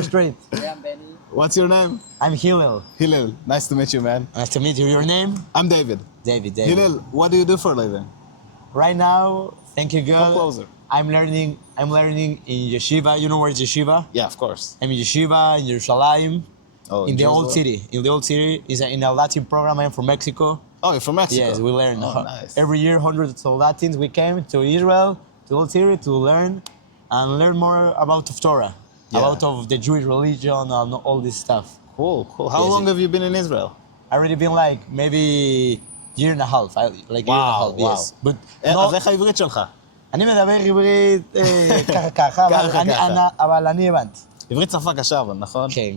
Street. Yeah, I'm Benny. What's your name? I'm Hillel. Hillel. Nice to meet you, man. Nice to meet you. Your name? I'm David. David. Hillel, what do you do for a living? Right now, thank you, Come God. closer. I'm learning in yeshiva. You know where is yeshiva? Yeah, of course. I'm in yeshiva in Jerusalem. Oh, in the old Jerusalem? city. In the old city is in a Latin program. I'm from Mexico. Oh, you're from Mexico? Yes, we learn. Oh, nice. Every year, hundreds of Latins. We came to Israel, to old city, to learn more about Torah, Yeah. about of the Jewish religion and all this stuff. Cool. How Yes, long have you been in Israel? I already been like maybe year and a half, year and a half, yes. But אז איך העברית שלך? אני מדבר עברית ככה, אבל אני הבנתי. עברית שפה קשה, אבל נכון? כן,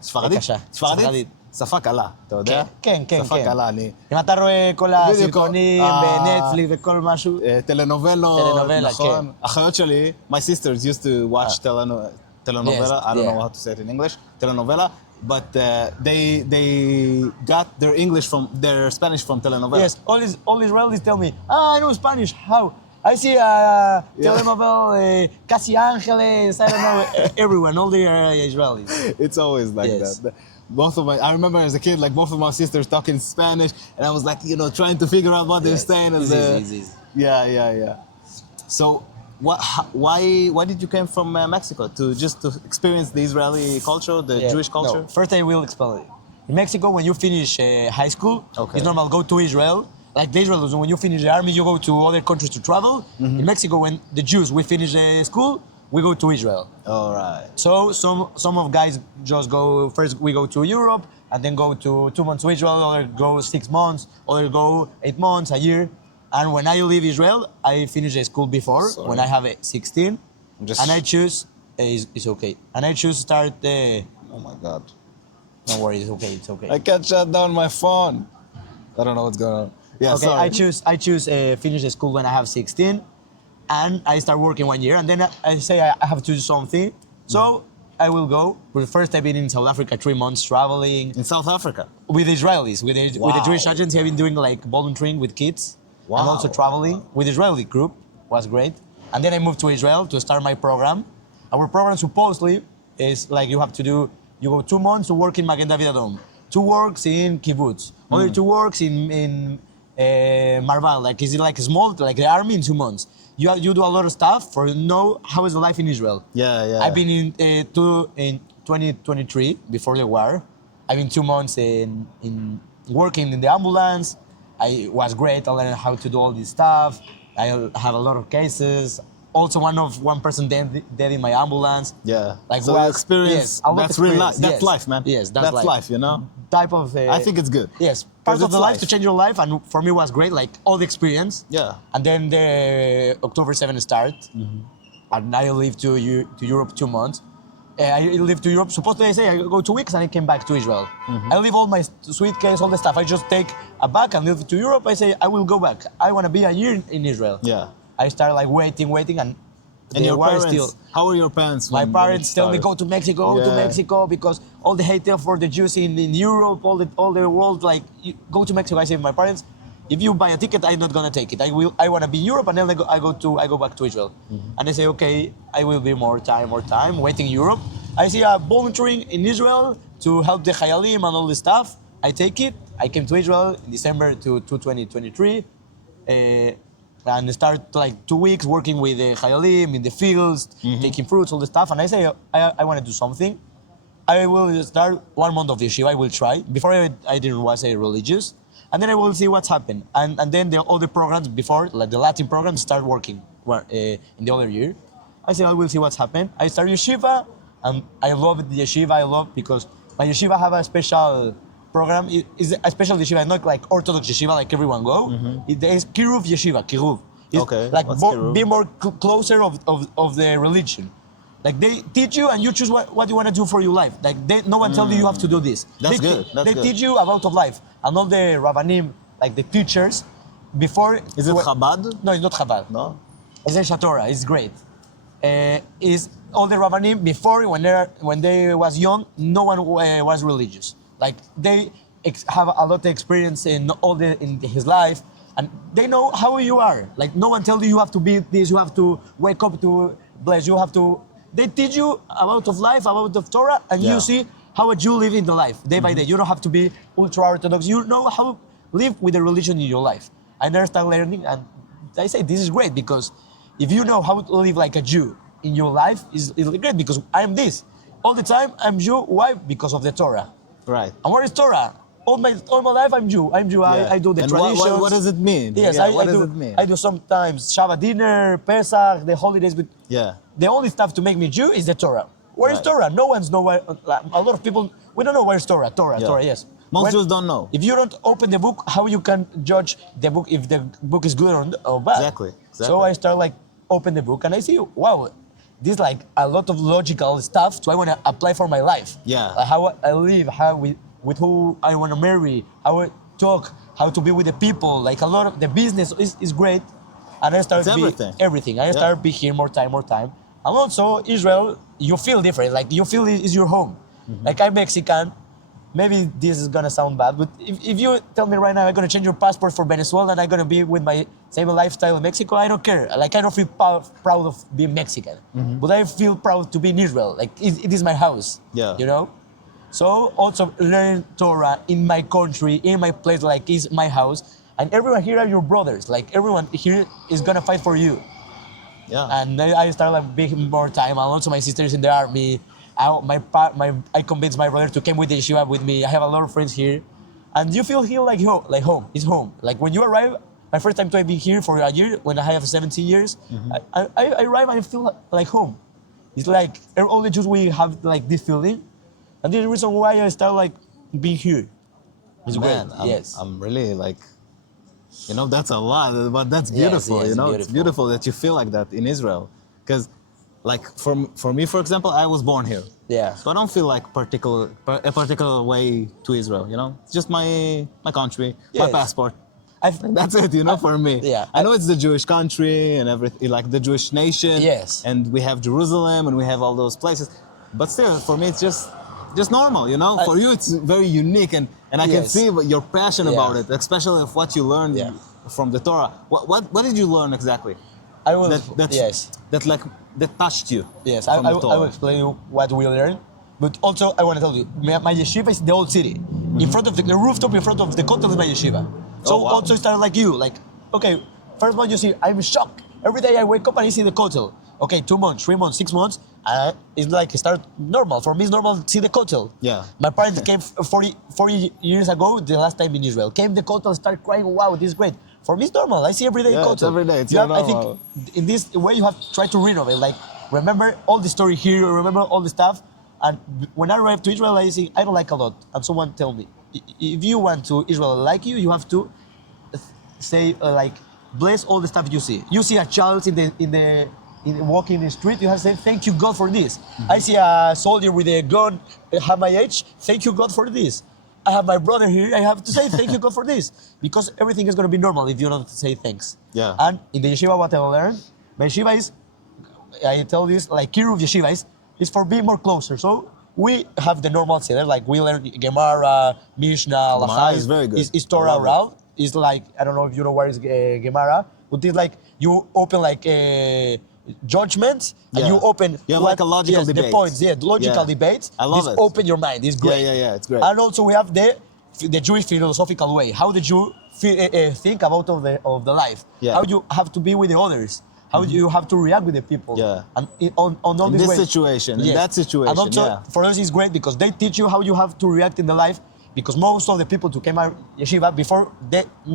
ספרדית? קשה. ספרדית? שפה קלה, אתה יודע? כן. שפה קלה, אני... אם אתה רואה כל הסרטונים בנטפליקס וכל משהו... טלנובלות, טלנובלה, נכון? אחיות שלי, my sisters used to watch telenovela, Yes, I don't know yeah. how to say it in English, telenovela, but they got their Spanish from telenovela. Yes, all Israelis tell me, I know Spanish, how? I see telenovela, Casi Ángeles, I don't know, everyone, all the Israelis. It's always like Yes. that. I remember as a kid, like both of my sisters talking Spanish, and I was like, trying to figure out what they're Yes, saying. easy. Yeah. So, why did you come from Mexico to experience the Israeli culture, the Yeah, Jewish culture? No, first I will explain it. In Mexico, when you finish high school, Okay. it's normal go to Israel. Like the Israelis, when you finish the army, you go to other countries to travel. Mm-hmm. In Mexico, when the Jews, we finish school, we go to Israel. All right. So some of guys just go, first we go to Europe, and then go to 2 months to Israel, other go 6 months, other go 8 months, a year. And when I leave Israel, I finish the school before, Sorry. when I have 16, Just- and I choose, it's okay. And I choose start, Oh my God. don't worry, it's okay. I can't shut down my phone. I don't know what's going on. Yeah, Okay, sorry. I choose finish the school when I have 16, and I start working 1 year, and then I say I have to do something. So I will go. But first I've been in South Africa 3 months traveling In South Africa. with Israelis, with the Wow. Jewish agency. I've been doing like volunteering with kids, Wow. and also traveling with Israeli group. Was great. And then I moved to Israel to start my program. Our program supposedly is like you go 2 months to work in Magen David Adom, 2 works in kibbutz, only 2 works in Marval, like is it like small, like the army in 2 months. You do a lot of stuff for know how is the life in Israel. Yeah. I've been in 2023 before the war. I've been 2 months in working in the ambulance. I was great. I learned how to do all this stuff. I have a lot of cases. Also, one person dead in my ambulance. Yeah. Like so was- the experience, yes, a lot that's of real experience, life. That's yes. life, man. Yes, that's life, Type of. I think it's good. Yes, 'Cause part of it's the life life. to change your life, and for me was great. Like all the experience. Yeah. And then the October 7th start, and I lived to Europe 2 months. I lived to Europe. Supposedly I say I go 2 weeks, and I came back to Israel. I leave all my suitcase, all the stuff. I just take a bag and leave to Europe. I say I will go back. I want to be a year in Israel. Yeah. I start like waiting, and And the your war parents, still. how are your parents? My parents tell me go to Mexico, Yeah. because all the hate for the Jews in Europe, all the world, like go to Mexico. I say to my parents, if you buy a ticket, I'm not gonna take it. I want to be in Europe, and then I go back to Israel. And they say, okay, I will be more time waiting in Europe. I see a volunteering in Israel to help the Chayalim and all this stuff. I take it. I came to Israel in December to 2023. And start like 2 weeks working with the Chayalim in the fields, taking fruits, all the stuff. And I say, I want to do something. I will start 1 month of yeshiva. I will try. Before I didn't was a religious. And then I will see what's happened. And then the other programs before, like the Latin programs, start working in the other year. I say, I will see what's happened. I start yeshiva, and I love the yeshiva. I love because my yeshiva have a special program. Is a special yeshiva, not like Orthodox yeshiva, like everyone go. There is kiruv yeshiva, kiruv. It's Okay, like what's kiruv? be more closer of the religion. Like they teach you and you choose what you want to do for your life. Like no one tells you have to do this. That's good. They teach you about of life. And all the rabbanim, like the teachers, before. Is it Chabad? No, it's not Chabad. No. It's a Torah. It's great. Is all the rabbanim before when they was young, no one was religious. Like they have a lot of experience in his life, and they know how you are. Like no one tells you have to be this. You have to wake up to bless. You have to they teach you about of life, about of Torah, and Yeah. you see how a Jew live in the life day by day. You don't have to be ultra orthodox. You know how to live with the religion in your life. I never start learning, and I say this is great because if you know how to live like a Jew in your life, is great because I am this all the time. I'm Jew. Why? Because of the Torah. Right. And what is Torah? All my life I'm Jew. I'm Jew. Yeah. I do the And traditions. what does it mean? Yes, Yeah, I what does do. it mean? I do sometimes Shabbat dinner, Pesach, the holidays. But Yeah. the only stuff to make me Jew is the Torah. Where is Right. Torah? No one's know where. A lot of people we don't know where's Torah. Torah. Yeah. Yes. Most Jews don't know. If you don't open the book, how you can judge the book if the book is good or bad? Exactly. So I start like open the book and I see wow, this like a lot of logical stuff. So I want to apply for my life. Yeah. How I live, with who I want to marry, how I talk, how to be with the people. Like a lot of the business is great. And I start everything. I start be here more time. And also Israel, you feel different. Like you feel it is your home. Like I'm Mexican. Maybe this is gonna sound bad, but if you tell me right now I'm gonna change your passport for Venezuela and I'm gonna be with my same lifestyle in Mexico, I don't care. Like I don't feel proud of being Mexican, but I feel proud to be in Israel. Like it is my house. Yeah. You know. So also learn Torah in my country, in my place, like it's my house, and everyone here are your brothers. Like everyone here is gonna fight for you. Yeah. And then I start like being more time. And also my sister's in the army. I convinced my brother to come with the yeshiva with me. I have a lot of friends here, and you feel here like home. It's home. Like when you arrive, my first time to be here for a year when I have 17 years, I arrive and I feel like home. It's like all the Jews we have like this feeling, and this is the reason why I start like being here. It's Man, great. Yes. I'm really like, that's a lot, but that's beautiful. yes, It's beautiful. beautiful that you feel like that in Israel, because, like for me, for example, I was born here. Yeah. So I don't feel like a particular way to Israel. It's just my country, my Yes. passport. That's it. For me. Yeah. I know it's the Jewish country and everything, like the Jewish nation. Yes. And we have Jerusalem and we have all those places, but still, for me, it's just normal. For you, it's very unique, and I can Yes. see your passion Yeah. about it, especially of what you learned from the Torah. What did you learn exactly? I will. Yes. That touched you. Yes, from I the will Torah. explain you what we learned. But also, I want to tell you, my yeshiva is the old city. In front of the rooftop, in front of the kotel is my yeshiva. So wow. also start like you, like, okay, first month you see, I'm shocked. Every day I wake up and I see the kotel. Okay, 2 months, 3 months, 6 months, it's like start normal. For me, it's normal to see the kotel. Yeah. My parents came 40 years ago, the last time in Israel. Came the kotel, start crying, wow, this is great. For me, it's normal. I see every day Yeah, kotel. it's every day. It's You have, I normal. think in this way you have to try to renovate. Like remember all the story here, remember all the stuff. And when I arrived to Israel, I say I don't like a lot. And someone tell me, if you want to Israel like you have to say like bless all the stuff you see. You see a child walking in the street, you have to say thank you God for this. I see a soldier with a gun, have my age, thank you God for this. I have my brother here, I have to say thank you God for this. Because everything is going to be normal if you don't say thanks. Yeah. And in the yeshiva, what I learned, my yeshiva is, I tell this, like Kiruv yeshiva is for being more closer. So we have the normal seder, like we learn Gemara, Mishnah, Halakha. is very good. It's I Torah love it. around. It's like, I don't know if you know where is Gemara, but it's like you open like judgments and Yeah. you open You have like a logical the debate. points, the logical Yeah. debates. I love This it. open your mind. It's great. Yeah, it's great. And also we have the Jewish philosophical way. How the Jew think about of the life. Yeah. How you have to be with the others. How you have to react with the people. Yeah. And on all In these this ways. situation, in Yes. that situation, And also yeah. for us it's great because they teach you how you have to react in the life. Because most of the people who came out yeshiva before,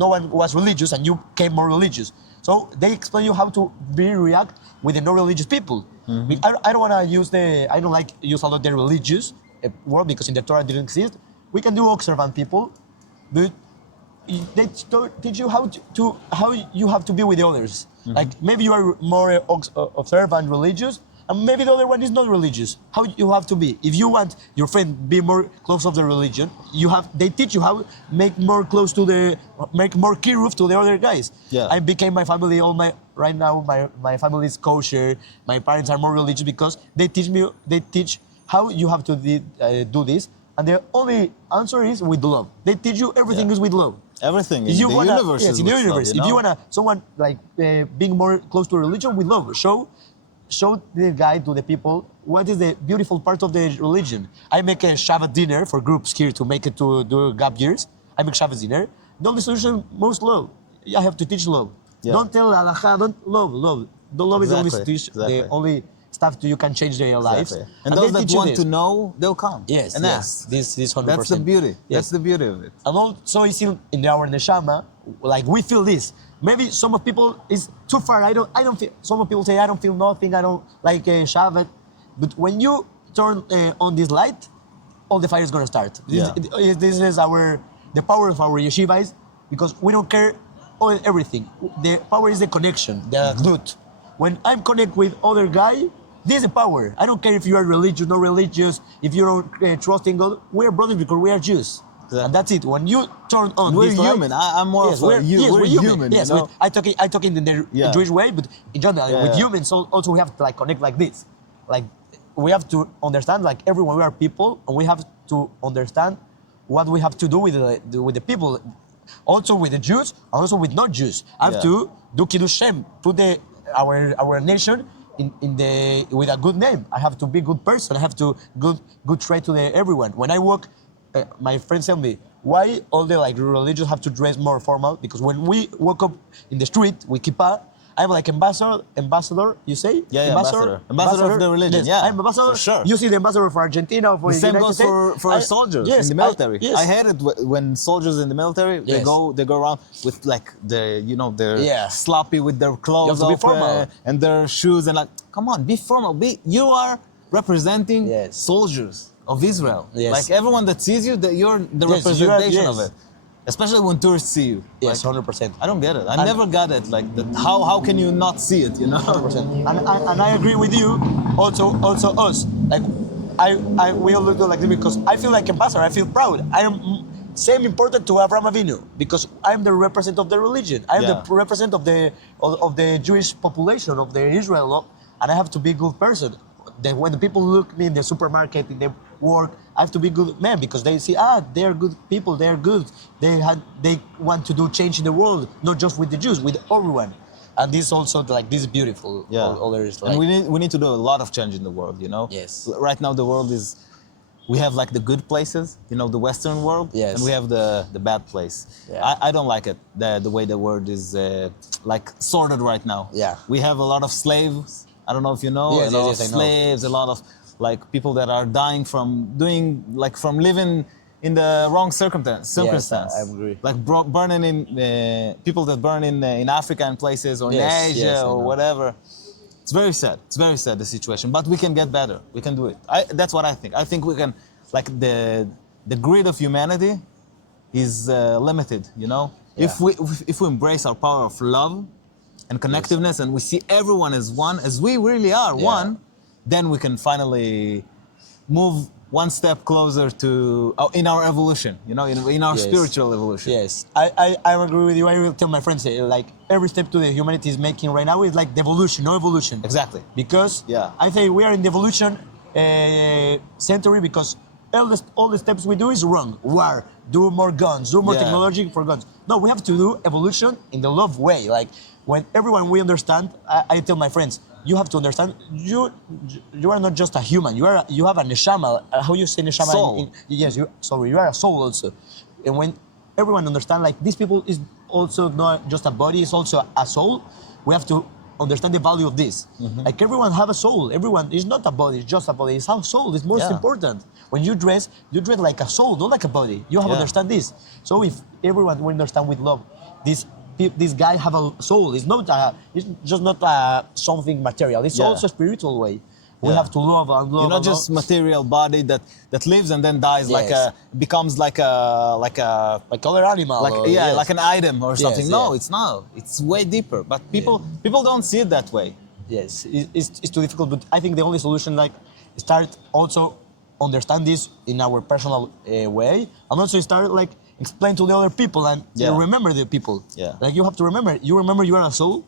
no one was religious and you came more religious. So they explain you how to react with the non-religious people. I don't want to use I don't like use a lot the religious word because in the Torah it didn't exist. We can do observant people, but they teach you how you have to be with the others. Like maybe you are more observant religious, and maybe the other one is not religious. How you have to be. If you want your friend be more close of the religion, they teach you how make more close to make more kiruv to the other guys. Yeah. I became my family. Right now my family is kosher. My parents are more religious because they teach how you have to do this. And the only answer is with love. They teach you everything is with love. Everything in If you the wanna, universe yes, is in the with universe. love, If you wanna someone like being more close to religion with love, show show the guy to the people what is the beautiful part of the religion. I make a Shabbat dinner for groups here to make it to do gap years. I make Shabbat dinner. The only solution, most love. I have to teach love. Yeah. Don't tell halacha, don't love. The love is Exactly, only teach, exactly. the only stuff you can change their lives. Exactly. And those they that teach you want this. to know, they'll come. Yes, and yes. ask. This 100%. That's the beauty. Yes. That's the beauty of it. And also it's in our neshama, like we feel this. Maybe some of people is too far. I don't feel. Some of people say I don't feel nothing. I don't like Shabbat. But when you turn on this light, all the fire is gonna start. This is the power of our yeshiva is because we don't care all everything. The power is the connection, the glut. When I'm connect with other guy, this is the power. I don't care if you are religious, not religious. If you don't trust in God, we are brothers because we are Jews. Exactly. And that's it. When you turn on We're this light, human. I'm more of a you. yes, We're human. Yes, you know? I talk in the Yeah. Jewish way, but in general, with yeah. humans, also we have to like connect like this. Like we have to understand, like everyone, we are people, and we have to understand what we have to do with the people, also with the Jews, and also with not Jews. I have to do Kiddush Shem, put our nation in the with a good name. I have to be a good person. I have to good trait to everyone. When I walk. My friends tell me why all the like religions have to dress more formal because when we walk up in the street with kippah, I'm like ambassador. You say? Yeah, ambassador of the religion. Yes, Yeah, I'm ambassador. for sure. You see the ambassador for Argentina or for The same United goes States. for soldiers yes, in the military. yes. I hate it when soldiers in the military Yes. they go around with like they're sloppy with their clothes to be up, formal. and their shoes and like come on, be formal. You are representing Yes. soldiers of Israel. Yes. Like everyone that sees you, that you're the Yes, you are- representation of yes. it. Especially when tourists see you. Yes, Like, 100%. I don't get it. I never got it. Like that. How can you not see it? You know. 100%. And I agree with you. Also us. Like we all do like this because I feel like ambassador. I feel proud. I am same important to Avraham Avinu because I'm the representative of the religion. I am the representative of the Jewish population of the Israel, and I have to be a good person. Then when the people look me in the supermarket, in their work, I have to be a good man because they see, they are good people, they are good. They want to do change in the world, not just with the Jews, with everyone. And this also like this is beautiful. Yeah. All there is like, And we need to do a lot of change in the world, you know? Yes. Right now the world is, we have like the good places, you know, the Western world, Yes. and we have the bad place. Yeah. I don't like it, the way the world is like sorted right now. Yeah. We have a lot of slaves, I don't know if you know, Yes, a lot yes, of I know. slaves, a lot of like people that are dying from living in the wrong circumstance. I agree. Like burning in people that burn in Africa and places or in Yes, Asia yes, I or know. whatever. It's very sad. It's very sad, the situation. But we can get better. We can do it. That's what I think. I think we can, like the grid of humanity is limited, you know? Yeah. If we embrace our power of love and connectiveness and we see everyone as one, as we really are one, then we can finally move one step closer to in our evolution, you know, in our spiritual evolution. Yes, I agree with you. I will tell my friends like every step to the humanity is making right now is like the evolution, no evolution. Exactly. Because I think we are in the evolution century because all the steps we do is wrong. War, do more guns, do more technology for guns. No, we have to do evolution in the love way. Like when everyone we understand, I tell my friends, you have to understand you are not just a human. You have a neshama. How you say neshama? Soul. Yes, you are a soul also. And when everyone understand like these people is also not just a body, it's also a soul. We have to understand the value of this. Mm-hmm. Like everyone have a soul. Everyone is not a body, it's just a body. It's our soul. It's most important. When you dress like a soul, not like a body. You have to understand this. So if everyone will understand with love, this guy have a soul. It's just not something material. It's also a spiritual way. We have to love and love. You're not just material body that lives and then dies becomes like other animal. like an item or something. No, it's not. It's way deeper. But people don't see it that way. Yes, it's too difficult. But I think the only solution start also understand this in our personal way, and also start explain to the other people and remember the people. Yeah. Like you have to remember. You remember you are a soul.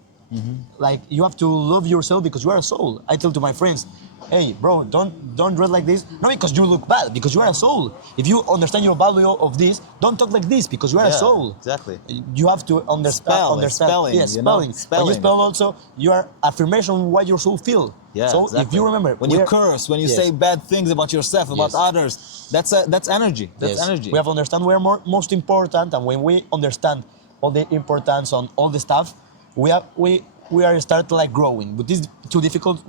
Like you have to love yourself because you are a soul. I tell to my friends, hey, bro, don't dress like this. Not because you look bad, because you are a soul. If you understand your value of this, don't talk like this because you are a soul. Exactly. You have to understand. Spelling, Yes, you know, spelling. When you spelling. spell also, your affirmation on what your soul feel. Yeah, so exactly. if you remember, when you curse, when you say bad things about yourself, about others, that's energy. That's energy. We have to understand we are most important, and when we understand all the importance on all the stuff, we are start like growing. But this is too difficult.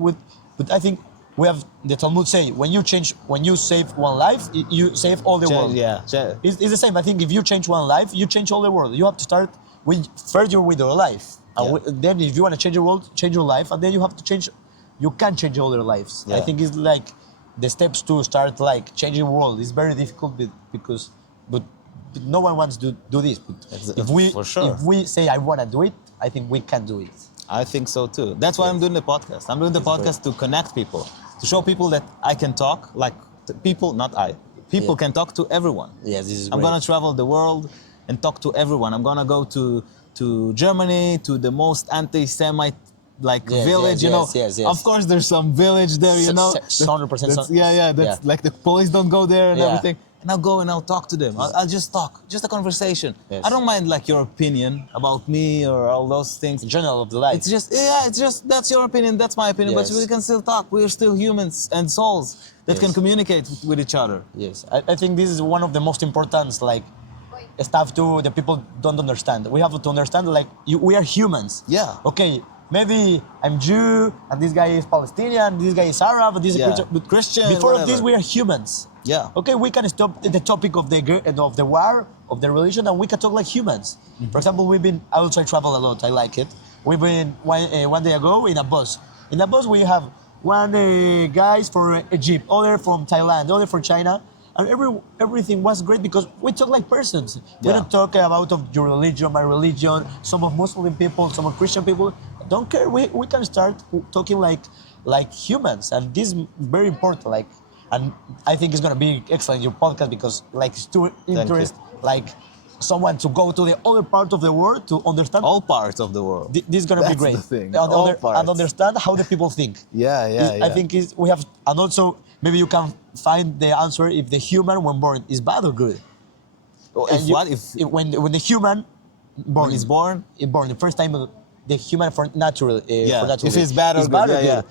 But I think we have the Talmud say when you save one life, you save all the world. Yeah, it's the same. I think if you change one life, you change all the world. You have to start with first with your life, and then if you want to change your world, change your life, and then you have to change. You can't change all their lives. I think it's like the steps to start like changing the world is very difficult but no one wants to do this. But if we say I want to do it, I think we can do it. I think so too. That's why I'm doing the podcast. I'm doing the podcast to connect people, to show people that I can talk like people, not I. People can talk to everyone. Yes, this is I'm great. gonna travel the world and talk to everyone. I'm gonna go to Germany, to the most anti-Semite village, yes. Of course, there's some village there, 100%. That's like the police don't go there and everything. And I'll go and I'll talk to them. I'll just talk, just a conversation. Yes. I don't mind like your opinion about me or all those things. In general of the life. It's just that's your opinion, that's my opinion. But we can still talk. We are still humans and souls that can communicate with each other. Yes, I think this is one of the most important stuff too that people don't understand. We have to understand we are humans. Yeah. Okay. Maybe I'm Jew, and this guy is Palestinian, this guy is Arab, and this is Christian. But Christian. Before whatever. of this, we are humans. Yeah. Okay, we can stop the topic of the war, of the religion, and we can talk like humans. For example, I also travel a lot. I like it. We've been one day ago in a bus. In a bus, we have one guys from Egypt, other from Thailand, other from China, and everything was great because we talk like persons. We don't talk about of your religion, my religion, some of Muslim people, some of Christian people. Don't care. We can start talking like humans, and this is very important. And I think it's gonna be excellent your podcast because it's too interesting. Someone to go to the other part of the world to understand all parts of the world. This is gonna be great. The thing. And understand how the people think. I think we have, and also maybe you can find the answer if the human when born is bad or good. When the human is born the first time. The human for natural, if it's bad or good.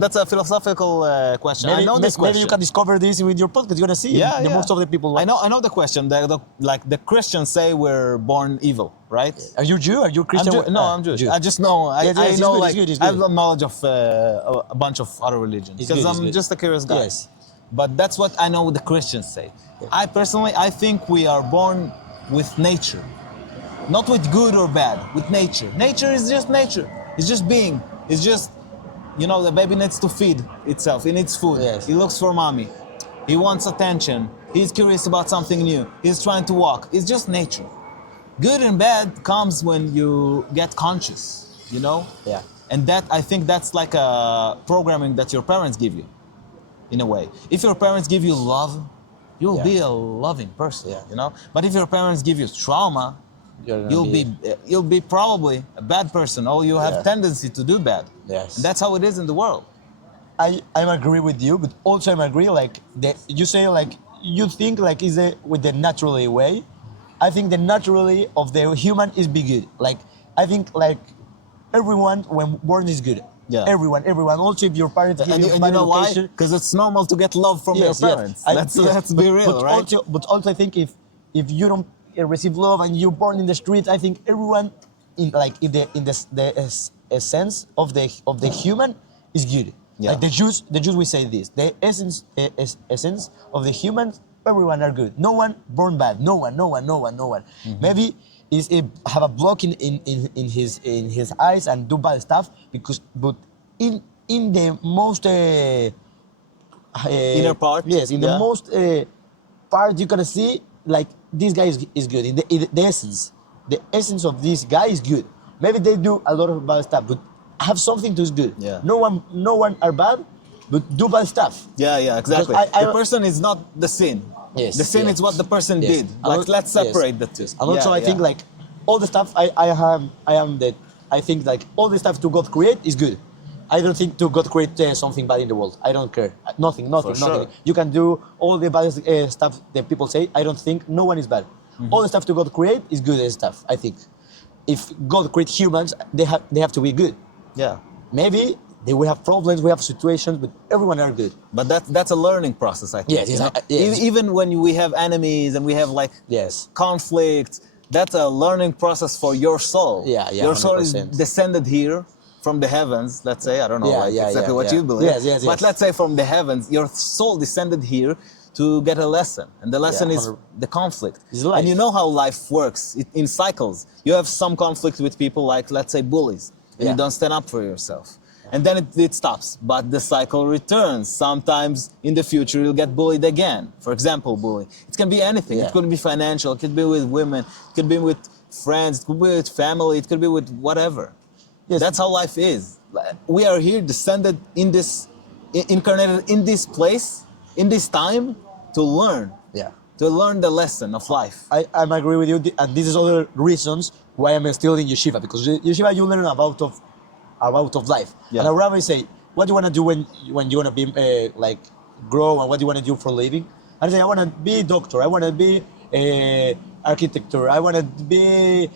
That's a philosophical question. I know this question. Maybe you can discover this with your podcast. You're gonna see. Most of the people. I know the question. The Christians say we're born evil, right? Are you Jew? Are you Christian? I'm Jewish. I just know. I know. It's I have knowledge of a bunch of other religions because I'm just a curious guy. Yes. But that's what I know. The Christians say. I personally, I think we are born with nature. Not with good or bad, with nature. Nature is just nature. It's just being. It's just, the baby needs to feed itself. He needs food. Yes. He looks for mommy. He wants attention. He's curious about something new. He's trying to walk. It's just nature. Good and bad comes when you get conscious, Yeah. And I think that's like a programming that your parents give you, in a way. If your parents give you love, you'll be a loving person, But if your parents give you trauma, you'll be probably a bad person, or you have tendency to do bad. Yes. And that's how it is in the world. I agree with you, but also I agree you say you think is with the naturally way. I think the naturally of the human is be good. I think everyone when born is good. Yeah. Everyone. Also, if your parents give you and you know why? Because it's normal to get love from your parents. Let's be real, right? But also, I think if you don't receive love and you're born in the street, I think everyone in the essence of the human is good. Yeah. The Jews we say this. The essence of the human, everyone are good. No one born bad. No one. Mm-hmm. Maybe have a block in his eyes and do bad stuff but in the most inner part. Yes, in the most part you can see this guy is good. In the essence of this guy is good. Maybe they do a lot of bad stuff, but have something to is good. Yeah. No one are bad, but do bad stuff. Yeah, exactly. The person is not the sin. Yes. The sin is what the person did. Let's separate the two. And also I think all the stuff I am I think like all the stuff to God create is good. I don't think to God create something bad in the world. I don't care. Nothing. For sure. Nothing. You can do all the bad stuff that people say. I don't think no one is bad. All the stuff to God create is good stuff, I think. If God create humans, they have to be good. Yeah. Maybe they will have problems, we have situations, but everyone are good. But that's a learning process, I think. Yes, you know? yes. Even when we have enemies and we have like Yes. conflict, that's a learning process for your soul. Yeah, Your soul is 100%. descended here from the heavens, let's say. I don't know exactly what you believe. Yes. But let's say from the heavens, your soul descended here to get a lesson. And the lesson is 100%. the conflict. It's life. And you know how life works in cycles. You have some conflict with people like, let's say, bullies. And Yeah. you don't stand up for yourself. And then it stops, but the cycle returns. Sometimes in the future you'll get bullied again. For example, bullying. It can be anything. Yeah. It could be financial, it could be with women, it could be with friends, it could be with family, it could be with whatever. Yes. That's how life is. We are here descended in this, incarnated in this place, in this time to learn. Yeah. To learn the lesson of life. I agree with you, and this is other reasons why I'm still in yeshiva, because yeshiva you learn about of life. Yeah. And a rabbi say, what do you want to do when you want to be like grow, and what do you want to do for a living? And I say, I want to be a doctor, I want to be architecture, I want to be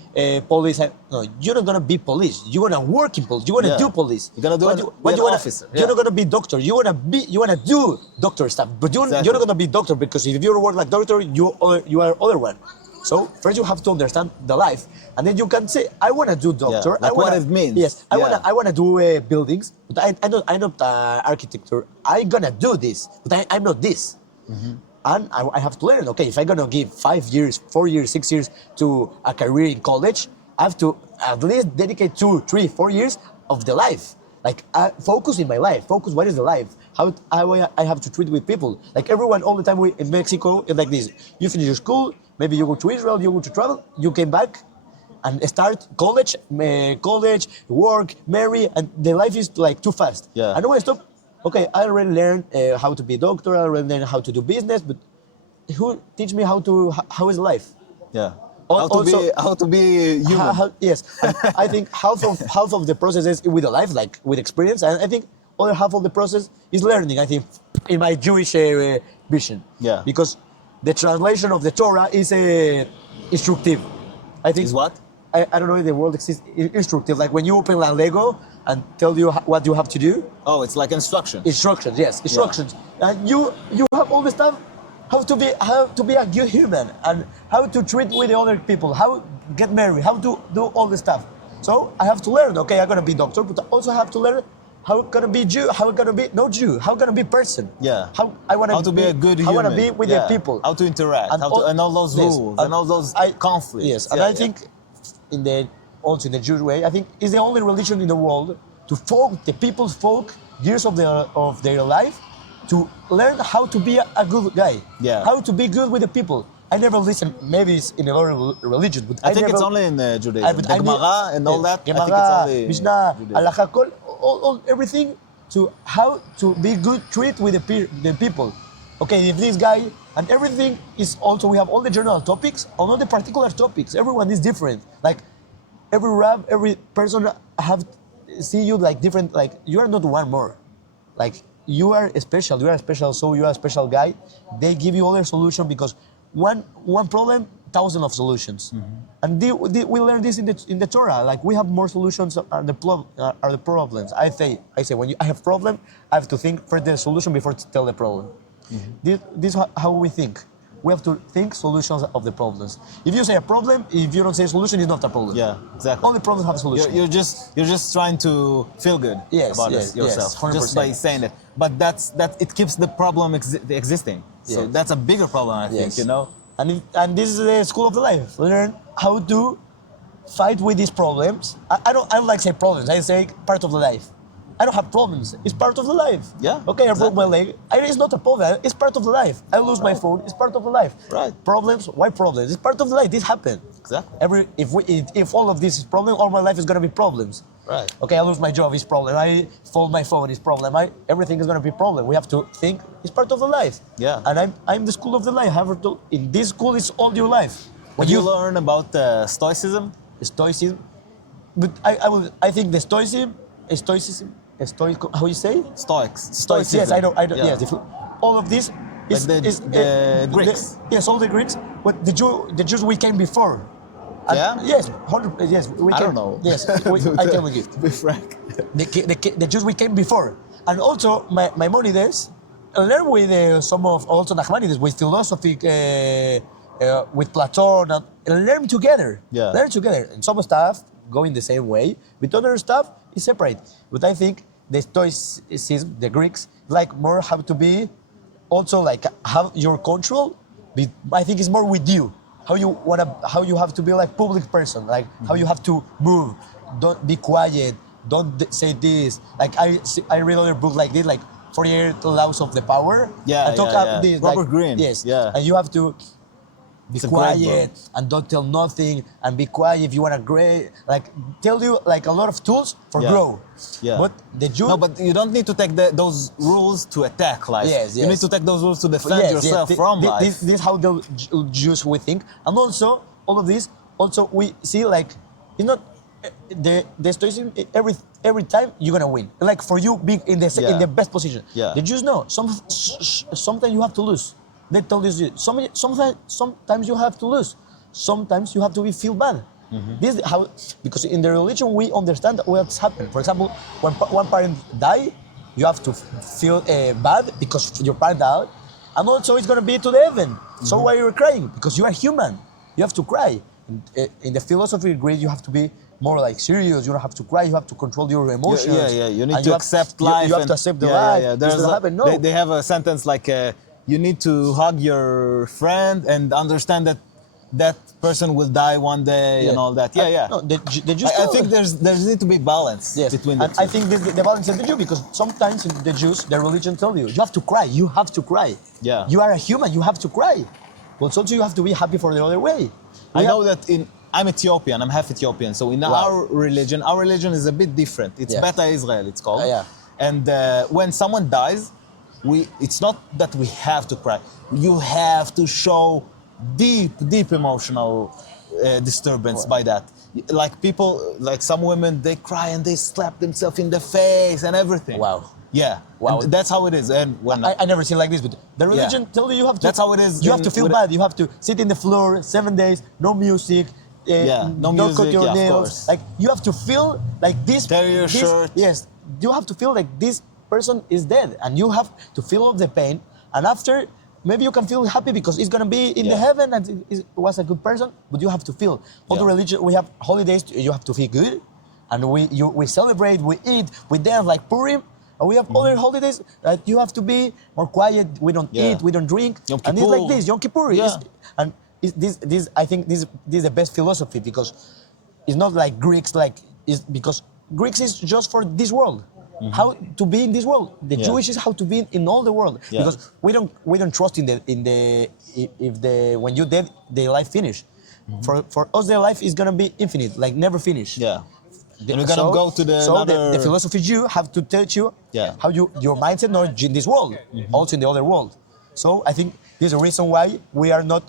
police. No, you're not gonna be police. You wanna work in police. You wanna do police. You're gonna do what be you an wanna, officer. You're not gonna be doctor. You wanna do doctor stuff. But you're not gonna be doctor, because if you work like doctor, you are other one. So first you have to understand the life, and then you can say, I wanna do doctor. like I wanna, what it means. Yes, I Yeah. wanna do buildings, but I'm not architecture. I'm gonna do this, but I'm not this. And I have to learn, okay, if I'm gonna give 5 years, 4 years, 6 years to a career in college, I have to at least dedicate 2, 3, 4 years of the life. Like, focus in my life, focus what is the life, how I have to treat with people. Like everyone all the time in Mexico, it's like this. You finish your school, maybe you go to Israel, you go to travel, you came back, and start college, work, marry, and the life is like too fast. Yeah. I know I stop. Okay, I already learned how to be a doctor. I already learned how to do business, but who teach me how is life? Yeah. Also- How to be human. Yes, and I think half of the process is with the life, like with experience, and I think other half of the process is learning. I think in my Jewish vision, Yeah. because the translation of the Torah is instructive. I think Is what? I don't know if the word exists. Instructive, like when you open a Lego and tell you what you have to do. Oh, it's like instructions. Instructions, yes, instructions. And you have all the stuff, how to be a good human, and how to treat with the other people, how get married, how to do all the stuff. So I have to learn. Okay, I'm gonna be doctor, but I also have to learn how gonna be Jew, how gonna be no Jew, how gonna be person. Yeah. How I wanna How to be a good human. I wanna be with the people. How to interact. And And all those yes, rules and all those conflicts. Yes, and I think also in the Jewish way, I think it's the only religion in the world to the people's folk years of their life to learn how to be a good guy. Yeah. How to be good with the people. I never listen. Maybe it's in another religion, but I think never, it's only in Judaism. but The Gemara and all that. I think Gemara, it's only Mishnah, Judaism. Halakha, all everything to how to be good treat with the people. Okay, if this guy and everything is also, we have all the general topics, on all the particular topics. Everyone is different. Like every rab, every person have see you like different. Like you are not one more. Like you are special. You are a special soul. You are a special guy. They give you other solution because one problem, thousands of solutions. And we learn this in the Torah. Like we have more solutions are the problems. I say when I have problem, I have to think first the solution before to tell the problem. This is how we think. We have to think solutions of the problems. If you say a problem, if you don't say a solution, it's not a problem. Yeah, exactly. All the problems have a solution. You're just trying to feel good about yourself, 100%. just by saying it. But that it keeps the problem existing. So Yes. that's a bigger problem, I think. Yes. You know. And this is the school of the life. Learn how to fight with these problems. I don't like say problems. I say part of the life. I don't have problems. It's part of the life. Yeah, Okay, I broke exactly. my leg. It's not a problem. It's part of the life. I lose my phone. It's part of the life. Right. Problems. Why problems? It's part of the life. This happened. Exactly. If all of this is problem, all my life is gonna be problems. Right. Okay, I lose my job. It's problem. I fold my phone. It's problem. Everything is gonna be problem. We have to think. It's part of the life. Yeah. And I'm the school of the life. In this school, it's all your life. When you learn about Stoicism, Stoicism, I think the stoic, how you say? Stoics. Stoics, yes, I know, Yeah. yes. All of this is, Like the Greeks. yes, all the Greeks, but the Jews we came before. And Yeah? yes, 100. Yes, we I came. don't know. Yes, I tell you. To be frank. The Jews we came before, and also Maimonides learned with some of also Nachmanides with philosophy, with Platon, and learn together. Yeah. Learn together, and some stuff going the same way, with other stuff is separate. But I think the Stoicism, the Greeks, like more have to be also like have your control. I think it's more with you. How how you have to be like public person, like how you have to move. Don't be quiet. Don't say this. Like I read other book like this, like 48 Laws of the Power. Yeah, I talk yeah, about yeah. this. Robert like, Greene. Yes. Yeah. And you have to be It's a great quiet book. and don't tell nothing and be quiet if you want to grow. Like tell you like a lot of tools for Yeah. grow. Yeah. But the Jew. No, but you don't need to take those rules to attack life. Yes, You yes. need to take those rules to defend yourself from life. This is how the Jews we think, and also all of this. Also, we see like it's not the Stoicism. Every time you're gonna win. Like for you being in Yeah. the best position. Yeah. The Jews know sometimes you have to lose. They told us sometimes you have to lose. Sometimes you have to feel bad. This is how, because in the religion we understand what's happened. For example, when one parent die, you have to feel bad because your parent died, and also it's gonna be to the heaven. So why you're crying? Because you are human. You have to cry. In the philosophy of Greece, you have to be more like serious. You don't have to cry. You have to control your emotions. Yeah. You need And to accept life. You have to accept the life. This doesn't happen. No. They have a sentence like, you need to hug your friend and understand that that person will die one day and all that. Yeah. No, the Jews I think there need to be balance Yes, between the and two. I think the balance is the Jew, because sometimes the Jews, their religion tell you have to cry. You have to cry. Yeah. You are a human. You have to cry. But also you have to be happy for the other way. I know that I'm Ethiopian, I'm half Ethiopian. So in Wow. our religion is a bit different. It's Yeah. Beta Israel, it's called. Yeah. And when someone dies, it's not that we have to cry. You have to show deep emotional disturbance by that. Like people, like some women, they cry and they slap themselves in the face and everything. Wow. Yeah. Wow. And that's how it is. And when I never seen like this, but the religion tell you have to. That's how it is You have in- to feel with- bad. You have to sit in the floor 7 days, no music. No don't cut music, your yeah, of nails. course. Like you have to feel like this. Tear your shirt. Yes, you have to feel like this person is dead, and you have to feel all the pain. And after, maybe you can feel happy because it's gonna be in the Yeah. heaven and it was a good person. But you have to feel. All the Yeah. religion, we have holidays. You have to feel good, and we celebrate, we eat, we dance like Purim. And we have other holidays that you have to be more quiet. We don't Yeah. eat, we don't drink, Yom and it's like Kippur. this. Yom Kippur. Yeah. And this I think this is the best philosophy, because it's not like Greeks, because Greeks is just for this world. How to be in this world. The Yeah. Jewish is how to be in all the world. Yeah. Because we don't trust in the if the when you're dead the life finish. For us the life is gonna be infinite, like never finish. Yeah. And we're gonna go to the philosophy you have to teach you Yeah. how your mindset not in this world, also in the other world. So I think this is the reason why we are not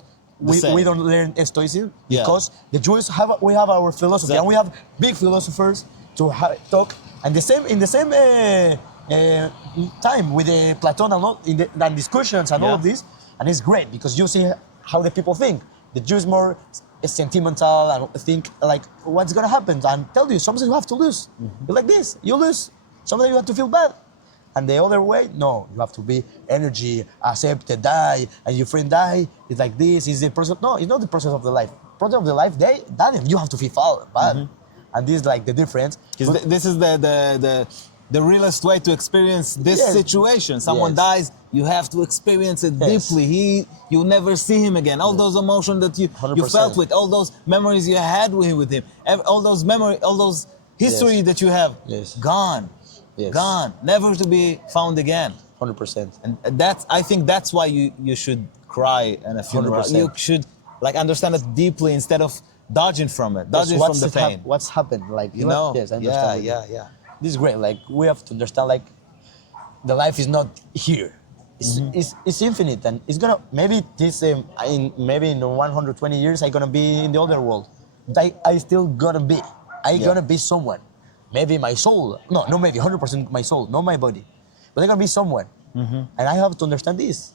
same. we don't learn Stoicism, Yeah. because the Jews we have our philosophy, and we have big philosophers to talk, and in the same time with Platon and all and discussions and all Yeah. of this, and it's great because you see how the people think. The Jews more sentimental and think like what's gonna happen, and tell you sometimes you have to lose. You're like this, you lose. Sometimes you have to feel bad. And the other way, no, you have to be energy, accept, die, and your friend die. It's like this, is the process. No, it's not the process of the life. Process of the life, you have to feel bad. And this is like the difference. Because this is the realest way to experience this Yes. situation. Someone Yes. dies, you have to experience it Yes. deeply. You'll never see him again. All those emotions that you 100%. felt with, all those memories you had with him, all those history Yes. that you have, Yes. gone, Yes. gone, never to be found again. 100%. And I think that's why you should cry in a funeral. 100%. You should like understand it deeply instead of dodging from it, dodging from the pain. What's happened? Like You know? Yes, I understand. Yeah. This is great. Like we have to understand. Like the life is not here. It's infinite, and it's gonna maybe in 120 years I'm gonna be in the other world, but I still gonna be. I'm gonna be someone. Maybe my soul. No, not maybe. 100% my soul, not my body. But I'm gonna be someone. And I have to understand this.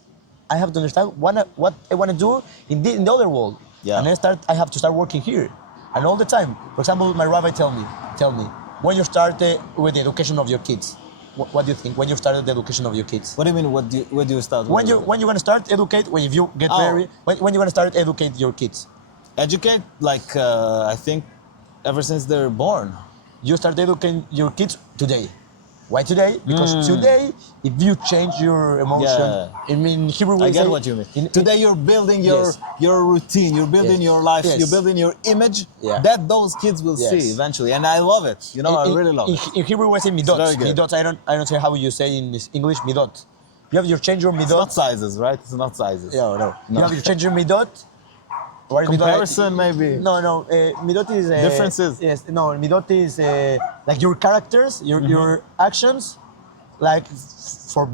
I have to understand what I want to do in the other world. Yeah. And I have to start working here. And all the time. For example, my rabbi tell me, when you start with the education of your kids, what do you think? When you start the education of your kids? What do you mean? What do you start? When you're gonna start educate, if you get married, when you're gonna start educate your kids? Educate, like I think, ever since they're born. You start educating your kids today. Why today? Because today, if you change your emotion, Yeah. I mean, Hebrew I will get say, what you mean. Today you're building your routine, you're building your life, you're building your image that those kids will see eventually, and I love it. You know, I really love it. In Hebrew we say midot. very good. Midot. I don't say how you say in English midot. You have your change your midot. It's not sizes, right? It's not sizes. Yeah, no. You have your change your midot. What is Comparison, maybe. No. Midot is Differences. Yes, no. Midot is like your characters, your actions, like for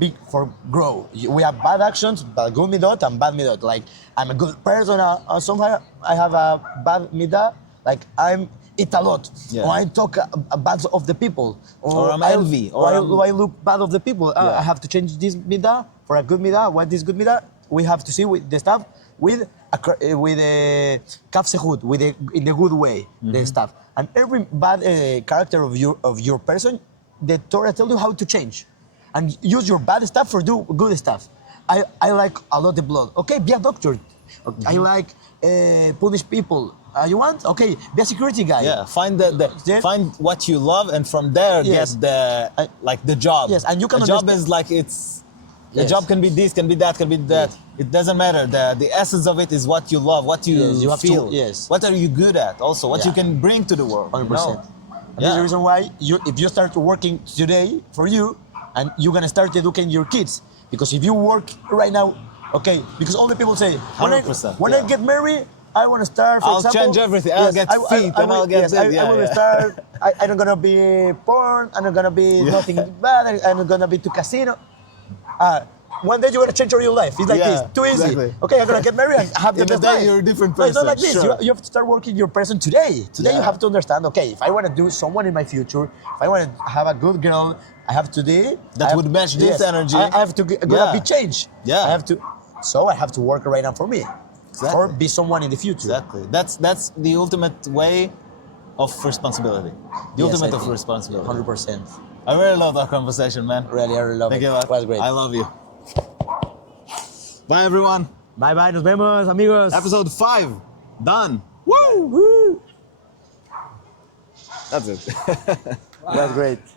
grow. We have bad actions, but good midot and bad midot. Like I'm a good person. Somehow I have a bad midah. Like I'm eat a lot, or I talk bad of the people, or I'm envy, or I look bad of the people. I have to change this midah for a good midah. What is good midah? We have to see with the stuff with a kaf sehut, in the good way, the stuff. And every bad character of your person, the Torah tells you how to change, and use your bad stuff for do good stuff. I like a lot of blood. Okay, be a doctor. Okay. I like punish people. You want? Okay, be a security guy. Yeah, find find what you love, and from there get the job. Yes, and you can. The job is like it's. The job can be this, can be that, can be that. It doesn't matter. The essence of it is what you love, what you have feel. To, yes. What are you good at? Also, what you can bring to the world. 100%. You know? That's the reason why if you start working today for you, and you're gonna start educating your kids, because if you work right now, okay, because all the people say, when I get married, I want to start. For example, change everything. I'll get feet and I'll get this. I will start. I'm not gonna be porn. I'm not gonna be nothing bad. I'm not gonna be to casino. One day you're gonna change your life. It's like this, too easy. Exactly. Okay, I'm gonna get married and have the best life. You're a different No, it's person. not like this. Sure. You have to start working your person today. Today you have to understand. Okay, if I want to do someone in my future, if I want to have a good girl, I have to do that would match this energy. I have to gonna be changed. Yeah. I have to. So I have to work right now for me, or be someone in the future. Exactly. That's the ultimate way of responsibility. The ultimate of responsibility. 100%. I really love that conversation, man. Really, I really love it. Thank you. It was great. I love you. Bye, everyone. Bye bye, nos vemos, amigos. Episode 5 done. Woo! That's it. That's great.